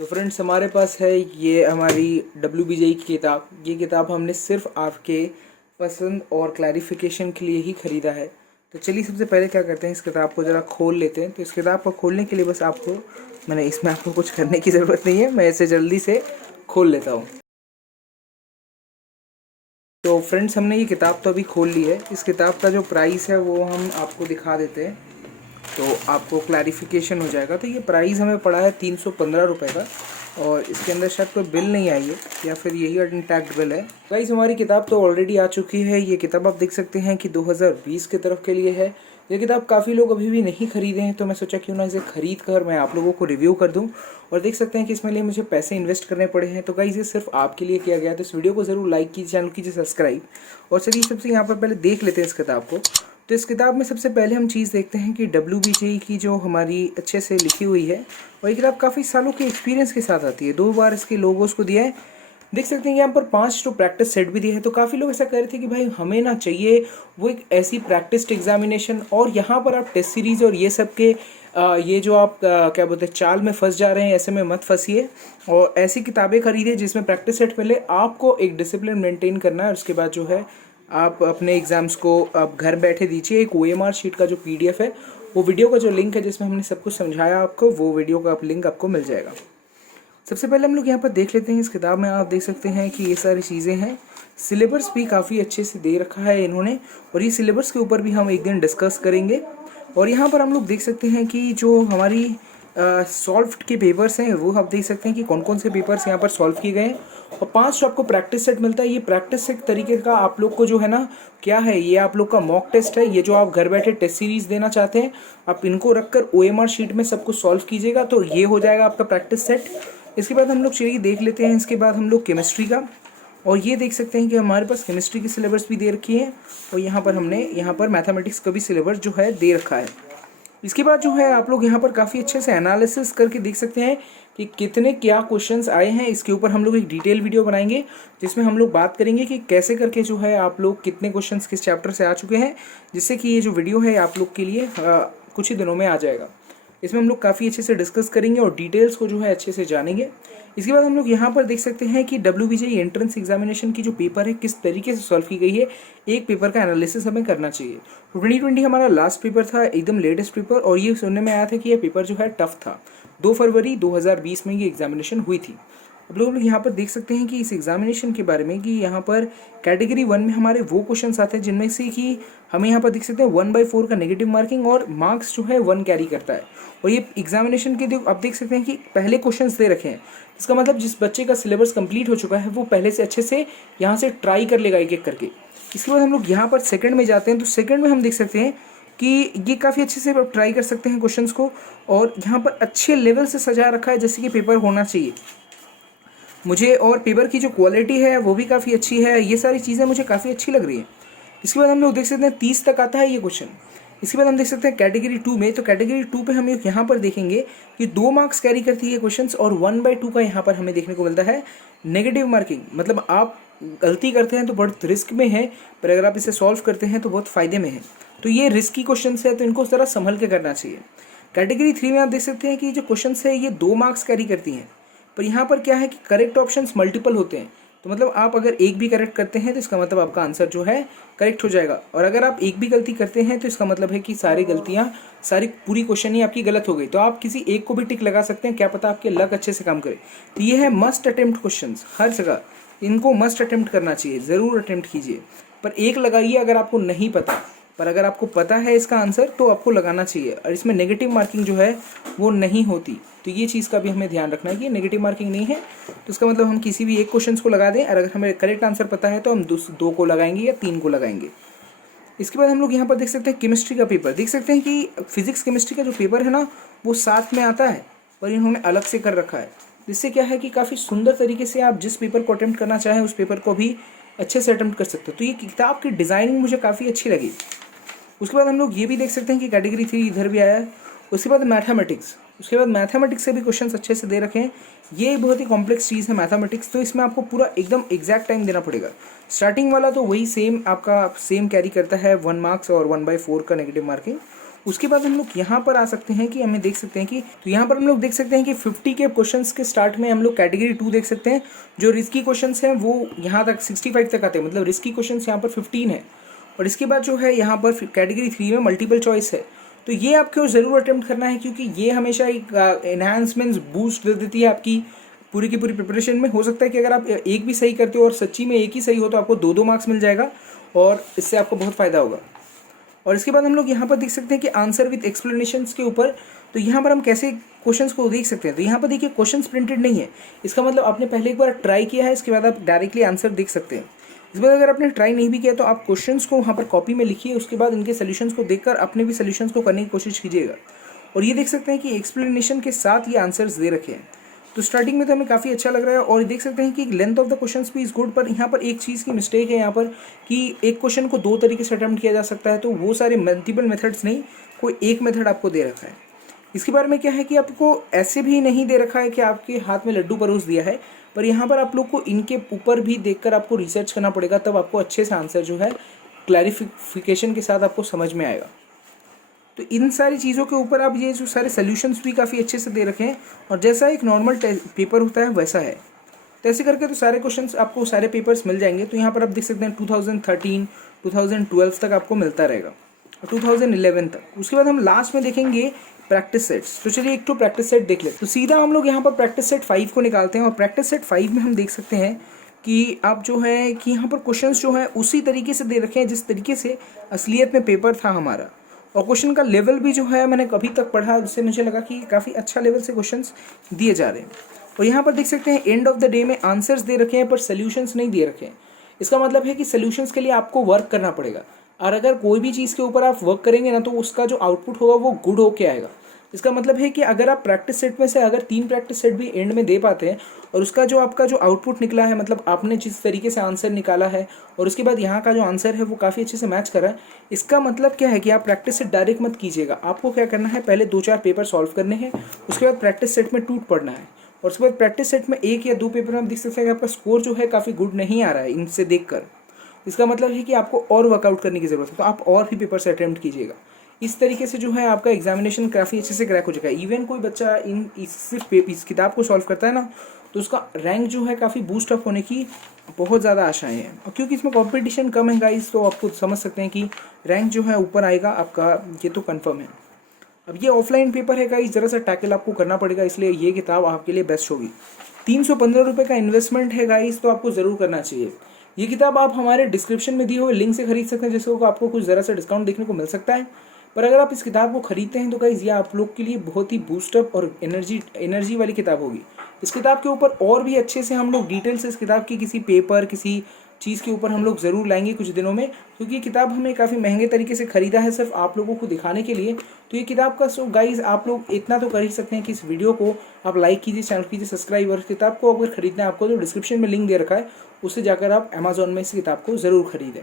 तो फ्रेंड्स हमारे पास है ये हमारी WBJ की किताब। ये किताब हमने सिर्फ आपके पसंद और क्लैरिफिकेशन के लिए ही ख़रीदा है। तो चलिए सबसे पहले क्या करते हैं, इस किताब को ज़रा खोल लेते हैं। तो इस किताब को खोलने के लिए बस इसमें आपको कुछ करने की ज़रूरत नहीं है, मैं इसे जल्दी से खोल लेता हूँ। तो फ्रेंड्स हमने ये किताब तो अभी खोल ली है। इस किताब का जो प्राइस है वो हम आपको दिखा देते हैं तो आपको क्लैरिफिकेशन हो जाएगा। तो ये प्राइस हमें पड़ा है 315 रुपये का, और इसके अंदर शायद कोई बिल नहीं आई है या फिर यही अनटैग्ड बिल है। गाइस हमारी किताब तो ऑलरेडी आ चुकी है। ये किताब आप देख सकते हैं कि 2020 की तरफ के लिए है। ये किताब काफ़ी लोग अभी भी नहीं खरीदे हैं, तो मैं सोचा क्यों ना इसे खरीद कर मैं आप लोगों को रिव्यू कर दूं। और देख सकते हैं कि इसमें लिए मुझे पैसे इन्वेस्ट करने पड़े हैं। तो गाइस ये सिर्फ आपके लिए किया गया है। तो इस वीडियो को ज़रूर लाइक कीजिए, चैनल कीजिए सब्सक्राइब। और चलिए सबसे यहाँ पर पहले देख लेते हैं इस किताब को। तो इस किताब में सबसे पहले हम चीज़ देखते हैं कि WBJ की जो हमारी अच्छे से लिखी हुई है, और ये किताब काफ़ी सालों के एक्सपीरियंस के साथ आती है। 2 बार इसके लोगोस को दिया है। देख सकते हैं यहाँ पर 5 तो प्रैक्टिस सेट भी दिए हैं। तो काफ़ी लोग ऐसा कह रहे थे कि भाई हमें ना चाहिए वो एक ऐसी प्रैक्टिस एग्जामिनेशन, और यहाँ पर आप टेस्ट सीरीज और ये सब के ये जो आप क्या बोलते हैं चाल में फंस जा रहे हैं, ऐसे में मत फंसिए और ऐसी किताबें खरीदिए जिसमें प्रैक्टिस सेट मिले। आपको एक डिसिप्लिन मेंटेन करना है, और उसके बाद जो है आप अपने एग्ज़ाम्स को आप घर बैठे दीजिए। एक OMR शीट का जो PDF है, वो वीडियो का जो लिंक है जिसमें हमने सब कुछ समझाया आपको, वो वीडियो का लिंक आपको मिल जाएगा। सबसे पहले हम लोग यहाँ पर देख लेते हैं। इस किताब में आप देख सकते हैं कि ये सारी चीज़ें हैं। सिलेबस भी काफ़ी अच्छे से दे रखा है इन्होंने, और ये सिलेबस के ऊपर भी हम एक दिन डिस्कस करेंगे। और यहाँ पर हम लोग देख सकते हैं कि जो हमारी सॉल्व के पेपर्स हैं वो आप देख सकते हैं कि कौन कौन से पेपर्स यहाँ पर सॉल्व किए गए हैं। और 5 आपको प्रैक्टिस सेट मिलता है। ये प्रैक्टिस सेट तरीके का आप लोग को जो है ना क्या है, ये आप लोग का मॉक टेस्ट है। ये जो आप घर बैठे टेस्ट सीरीज देना चाहते हैं, आप इनको रखकर OMR शीट में सब कुछ सॉल्व कीजिएगा, तो ये हो जाएगा आपका प्रैक्टिस सेट। इसके बाद हम लोग चलिए देख लेते हैं। इसके बाद हम लोग केमिस्ट्री का, और ये देख सकते हैं कि हमारे पास केमिस्ट्री की सिलेबस भी दे रखी है, और यहाँ पर हमने मैथमेटिक्स का भी सिलेबस जो है दे रखा है। इसके बाद जो है आप लोग यहाँ पर काफ़ी अच्छे से एनालिसिस करके देख सकते हैं कि कितने क्या क्वेश्चंस आए हैं। इसके ऊपर हम लोग एक डिटेल वीडियो बनाएंगे जिसमें हम लोग बात करेंगे कि कैसे करके जो है आप लोग कितने क्वेश्चंस किस चैप्टर से आ चुके हैं, जिससे कि ये जो वीडियो है आप लोग के लिए कुछ ही दिनों में आ जाएगा। इसमें हम लोग काफ़ी अच्छे से डिस्कस करेंगे और डिटेल्स को जो है अच्छे से जानेंगे। इसके बाद हम लोग यहाँ पर देख सकते हैं कि WBJ एंट्रेंस एग्जामिनेशन की जो पेपर है किस तरीके से सॉल्व की गई है। एक पेपर का एनालिसिस हमें करना चाहिए। 2020 हमारा लास्ट पेपर था, एकदम लेटेस्ट पेपर, और ये सुनने में आया था कि ये पेपर जो है टफ था। 2 फरवरी 2020 में ये एग्जामिनेशन हुई थी। अब लोग यहाँ पर देख सकते हैं कि इस एग्जामिनेशन के बारे में कि यहाँ पर कैटेगरी 1 में हमारे वो क्वेश्चंस आते हैं जिनमें से कि हमें यहाँ पर देख सकते हैं 1/4 का नेगेटिव मार्किंग, और मार्क्स जो है 1 कैरी करता है। और ये एग्जामिनेशन के आप देख सकते हैं कि पहले क्वेश्चंस दे रखे हैं। इसका मतलब जिस बच्चे का सिलेबस कंप्लीट हो चुका है वो पहले से अच्छे से यहाँ से ट्राई कर लेगा एक एक करके। इसके बाद हम लोग यहाँ पर सेकंड में जाते हैं। तो सेकंड में हम देख सकते हैं कि ये काफ़ी अच्छे से ट्राई कर सकते हैं क्वेश्चंस को, और यहाँ पर अच्छे लेवल से सजा रखा है जैसे कि पेपर होना चाहिए मुझे, और पेपर की जो क्वालिटी है वो भी काफ़ी अच्छी है। ये सारी चीज़ें मुझे काफ़ी अच्छी लग रही है। इसके बाद हम लोग देख सकते हैं 30 तक आता है ये क्वेश्चन। इसके बाद हम देख सकते हैं कैटेगरी 2 में। तो कैटेगरी 2 पे हम यहाँ पर देखेंगे कि 2 मार्क्स कैरी करती है क्वेश्चंस, और 1/2 का यहाँ पर हमें देखने को मिलता है नेगेटिव मार्किंग। मतलब आप गलती करते हैं तो बहुत रिस्क में है, पर अगर आप इसे सॉल्व करते हैं तो बहुत फ़ायदे में है। तो ये रिस्की क्वेश्चन है, तो इनको ज़रा संभल के करना चाहिए। कैटेगरी 3 में आप देख सकते हैं कि जो क्वेश्चन है ये 2 मार्क्स कैरी करती हैं, पर यहाँ पर क्या है कि करेक्ट ऑप्शंस मल्टीपल होते हैं। तो मतलब आप अगर एक भी करेक्ट करते हैं तो इसका मतलब आपका आंसर जो है करेक्ट हो जाएगा, और अगर आप एक भी गलती करते हैं तो इसका मतलब है कि सारी पूरी क्वेश्चन ही आपकी गलत हो गई। तो आप किसी एक को भी टिक लगा सकते हैं, क्या पता आपके लक अच्छे से काम करे। तो ये है मस्ट अटेम्प्ट क्वेश्चंस, हर जगह इनको मस्ट अटेम्प्ट करना चाहिए, ज़रूर अटेम्प्ट कीजिए। पर एक लगाइए अगर आपको नहीं पता, पर अगर आपको पता है इसका आंसर तो आपको लगाना चाहिए। और इसमें नेगेटिव मार्किंग जो है वो नहीं होती, तो ये चीज़ का भी हमें ध्यान रखना है कि नेगेटिव मार्किंग नहीं है। तो इसका मतलब हम किसी भी एक क्वेश्चन को लगा दें, और अगर हमें करेक्ट आंसर पता है तो हम 2 को लगाएंगे या 3 को लगाएंगे। इसके बाद हम लोग यहाँ पर देख सकते हैं केमिस्ट्री का पेपर। देख सकते हैं कि फिजिक्स केमिस्ट्री का जो पेपर है ना वो साथ में आता है, पर इन्होंने अलग से कर रखा है, जिससे क्या है कि काफ़ी सुंदर तरीके से आप जिस पेपर को अटेम्प्ट करना चाहें उस पेपर को भी अच्छे से अटेम्प्ट कर सकते हो। तो ये किताब की डिज़ाइनिंग मुझे काफ़ी अच्छी लगी। उसके बाद हम लोग ये भी देख सकते हैं कि कैटेगरी 3 इधर भी आया है। उसके बाद मैथमेटिक्स से भी क्वेश्चंस अच्छे से दे रखे हैं। ये बहुत ही कॉम्प्लेक्स चीज़ है मैथमेटिक्स, तो इसमें आपको पूरा एकदम एग्जैक्ट टाइम देना पड़ेगा। स्टार्टिंग वाला तो वही सेम आपका सेम कैरी करता है 1 मार्क्स और 1/4 का नेगेटिव मार्किंग, उसके बाद हम लोग यहाँ पर आ सकते हैं कि हमें देख सकते हैं कि तो यहाँ पर हम लोग देख सकते हैं कि 50 के क्वेश्चंस के स्टार्ट में हम लोग कैटेगरी 2 देख सकते हैं। जो रिस्की क्वेश्चंस हैं वो यहाँ तक 65 तक आते हैं, मतलब रिस्की क्वेश्चंस यहाँ पर 15 है। और इसके बाद जो है यहाँ पर कैटेगरी 3 में मल्टीपल चॉइस है। तो ये आपको ज़रूर अटेम्प्ट करना है, क्योंकि ये हमेशा एक एनहांसमेंट बूस्ट दे देती है आपकी पूरी की पूरी प्रिपरेशन में। हो सकता है कि अगर आप एक भी सही करते हो और सच्ची में एक ही सही हो तो आपको 2-2 मार्क्स मिल जाएगा और इससे आपको बहुत फ़ायदा होगा। और इसके बाद हम लोग यहाँ पर देख सकते हैं कि आंसर विद एक्सप्लेनेशंस के ऊपर, तो यहाँ पर हम कैसे क्वेश्चंस को देख सकते हैं। तो यहाँ पर देखिए क्वेश्चंस प्रिंटेड नहीं है, इसका मतलब आपने पहले एक बार ट्राई किया है, इसके बाद आप डायरेक्टली आंसर देख सकते हैं। इस बार अगर आपने ट्राई नहीं भी किया तो आप क्वेश्चंस को वहाँ पर कॉपी में लिखिए, उसके बाद इनके सोल्यूशंस को देखकर अपने भी सोल्यूशंस को करने की कोशिश कीजिएगा। और ये देख सकते हैं कि एक्सप्लेनेशन के साथ ये आंसर्स दे रखे हैं। तो स्टार्टिंग में तो हमें काफ़ी अच्छा लग रहा है और देख सकते हैं कि लेंथ ऑफ द क्वेश्चंस भी इज गुड। पर यहाँ पर एक चीज़ की मिस्टेक है यहाँ पर कि एक क्वेश्चन को 2 तरीके से अटेम्प्ट किया जा सकता है, तो वो सारे मल्टीपल मेथड्स नहीं, कोई एक मेथड आपको दे रखा है। इसके बारे में क्या है कि आपको ऐसे भी नहीं दे रखा है कि आपके हाथ में लड्डू परोस दिया है, पर यहाँ पर आप लोग को इनके ऊपर भी देखकर आपको रिसर्च करना पड़ेगा, तब आपको अच्छे से आंसर जो है क्लैरिफिकेशन के साथ आपको समझ में आएगा। तो इन सारी चीज़ों के ऊपर आप ये जो सारे सोल्यूशंस भी काफ़ी अच्छे से दे रखे हैं और जैसा एक नॉर्मल पेपर होता है वैसा है। तो ऐसे करके तो सारे क्वेश्चंस आपको सारे पेपर्स मिल जाएंगे। तो यहाँ पर आप देख सकते हैं 2013 2012 तक आपको मिलता रहेगा और 2011 तक। उसके बाद हम लास्ट में देखेंगे प्रैक्टिस सेट्स। तो चलिए एक तो प्रैक्टिस सेट देख लेते। तो सीधा हम लोग यहाँ पर प्रैक्टिस सेट 5 को निकालते हैं और प्रैक्टिस सेट 5 में हम देख सकते हैं कि आप जो है कि यहाँ पर क्वेश्चंस जो है उसी तरीके से दे रखे हैं जिस तरीके से असलियत में पेपर था हमारा। और क्वेश्चन का लेवल भी जो है मैंने कभी तक पढ़ा उससे मुझे लगा कि काफ़ी अच्छा लेवल से क्वेश्चंस दिए जा रहे हैं। और यहाँ पर देख सकते हैं एंड ऑफ द डे में आंसर्स दे रखे हैं पर सोल्यूशंस नहीं दे रखे हैं। इसका मतलब है कि सोल्यूशंस के लिए आपको वर्क करना पड़ेगा, और अगर कोई भी चीज़ के ऊपर आप वर्क करेंगे ना तो उसका जो आउटपुट होगा वो गुड होके आएगा। इसका मतलब है कि अगर आप प्रैक्टिस सेट में से अगर 3 प्रैक्टिस सेट भी एंड में दे पाते हैं और उसका जो आपका जो आउटपुट निकला है, मतलब आपने जिस तरीके से आंसर निकाला है और उसके बाद यहाँ का जो आंसर है वो काफ़ी अच्छे से मैच कर रहा है, इसका मतलब क्या है कि आप प्रैक्टिस सेट डायरेक्ट मत कीजिएगा। आपको क्या करना है, पहले 2-4 पेपर सॉल्व करने हैं, उसके बाद प्रैक्टिस सेट में टूट पड़ना है और उसके बाद प्रैक्टिस सेट में 1 या 2 पेपर में आप देख सकते हैं कि आपका स्कोर जो है काफ़ी गुड नहीं आ रहा है इनसे देखकर। इसका मतलब है कि आपको और वर्कआउट करने की ज़रूरत है, तो आप और भी पेपर से अटेम्प्ट कीजिएगा। इस तरीके से जो है आपका एग्जामिनेशन काफ़ी अच्छे से क्रैक हो जाएगा। इवन कोई बच्चा सिर्फ इस किताब को सॉल्व करता है ना तो उसका रैंक जो है काफ़ी बूस्ट अप होने की बहुत ज़्यादा आशाएं हैं। और क्योंकि इसमें कंपटीशन कम है गाइस, तो आपको समझ सकते हैं कि रैंक जो है ऊपर आएगा आपका, ये तो कन्फर्म है। अब ये ऑफलाइन पेपर है गाइस, ज़रा सा टैकल आपको करना पड़ेगा, इसलिए ये किताब आपके लिए बेस्ट होगी। 315 रुपये का इन्वेस्टमेंट है गाइस, तो आपको ज़रूर करना चाहिए। ये किताब आप हमारे डिस्क्रिप्शन में दिए हुए लिंक से खरीद सकते हैं, जिसको आपको कुछ ज़रा सा डिस्काउंट देखने को मिल सकता है। पर अगर आप इस किताब को खरीदते हैं तो गाइस ये आप लोग के लिए बहुत ही बूस्टअप और एनर्जी वाली किताब होगी। इस किताब के ऊपर और भी अच्छे से हम लोग डिटेल से इस किताब की किसी पेपर किसी चीज़ के ऊपर हम लोग ज़रूर लाएंगे कुछ दिनों में, क्योंकि ये किताब हमने काफ़ी महंगे तरीके से ख़रीदा है सिर्फ आप लोगों को दिखाने के लिए। तो ये किताब का गाइस आप लोग इतना तो कर ही सकते हैं कि इस वीडियो को आप लाइक कीजिए, चैनल कीजिए सब्सक्राइब, और किताब को अगर खरीदना है आपको तो डिस्क्रिप्शन में लिंक दे रखा है, उससे जाकर आप अमेज़ॉन में इस किताब को ज़रूर खरीदें।